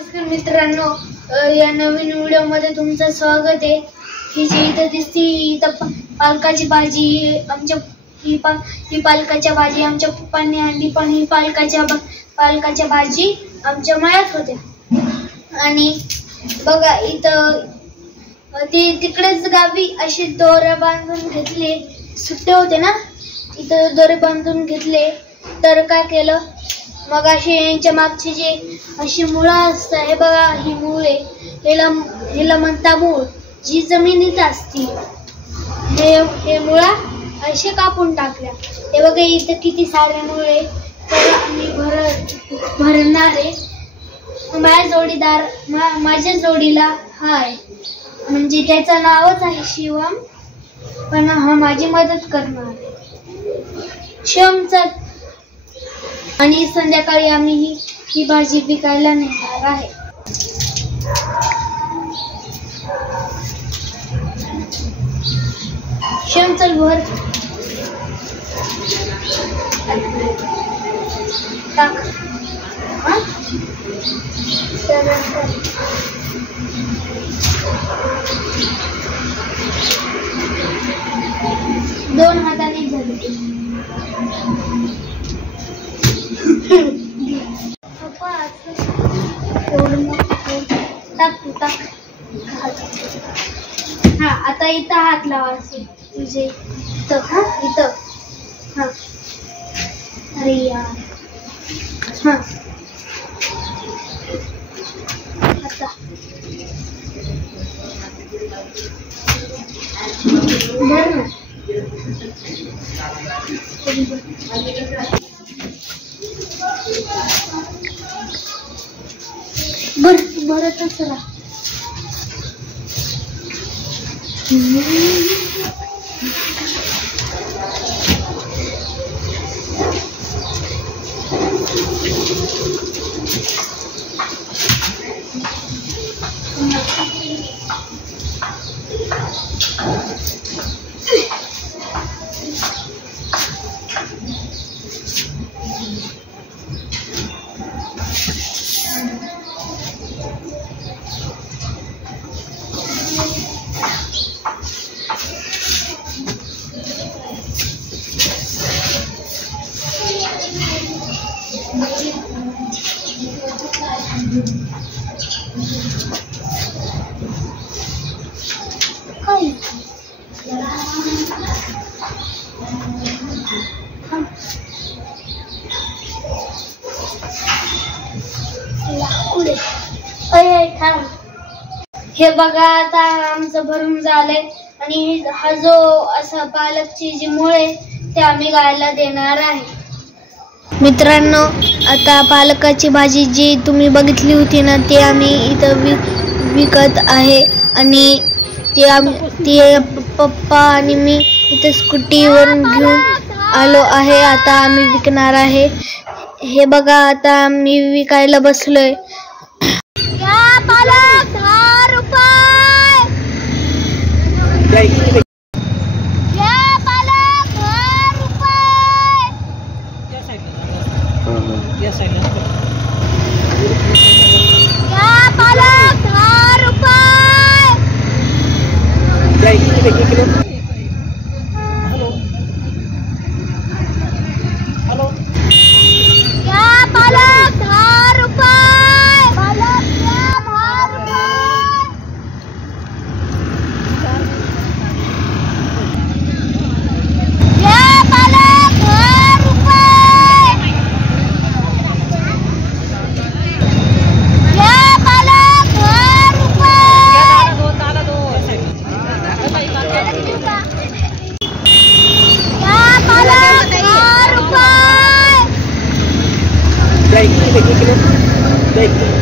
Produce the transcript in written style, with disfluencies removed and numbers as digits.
नमस्कार मित्रांनो, या नवीन व्हिडिओ मध्ये तुमचं स्वागत आहे। ही जी इथं दिसती इथं पालकाची भाजी आमच्या ही पालकाच्या भाजी आमच्या पप्पांनी आणली, पण ही पालकाच्या भाजी आमच्या मळ्यात होत्या। आणि बघा इथं तिकडेच गावी अशी दोरे बांधून घेतले, सुट्टे होते ना, इथं दोरे बांधून घेतले। तर काय केलं मग, अशी यांच्या मागची जे अशी मुळं असतात, हे बघा ही मूळ आहे, ह्याला म्हणता मूळ, जी जमिनीत असती। हे मुळा असे कापून टाकल्या। हे बघा इथं किती सारे मुळे, तर आम्ही भरणार आहे। माझ्या जोडीला हाय, म्हणजे त्याचं नावच आहे शिवम, पण हा माझी मदत करणार आहे। शिवमचा आणि संध्याकाळी आम्ही ही भाजी विकायला नेणार आहे। शिवम चल भर टाक। दोन हाताने झाले। टाक। हा आता इथं हात लावायचे तुझे, इथं हा। अरे यार, हा आता धर ना। भरतच राहा। हे बघा आता आमचं भरून झालंय, आणि हा जो असा पालकची जी मूळ आहे ते आम्ही गायला देणार आहे। मित्रांनो, आता पालकाची भाजी जी तुम्ही बघितली होती ना, ते आम्ही इथं विकत आहे, आणि ते पप्पा आणि मी इथं स्कूटीवरून घेऊन आलो आहे। आता आम्ही विकणार आहे। हे बघा आता आम्ही विकायला बसलोय। पालक 10 रुपये, पालक 10 रुपये, पालक 10 रुपये, पालक 10 रुपये, Baik.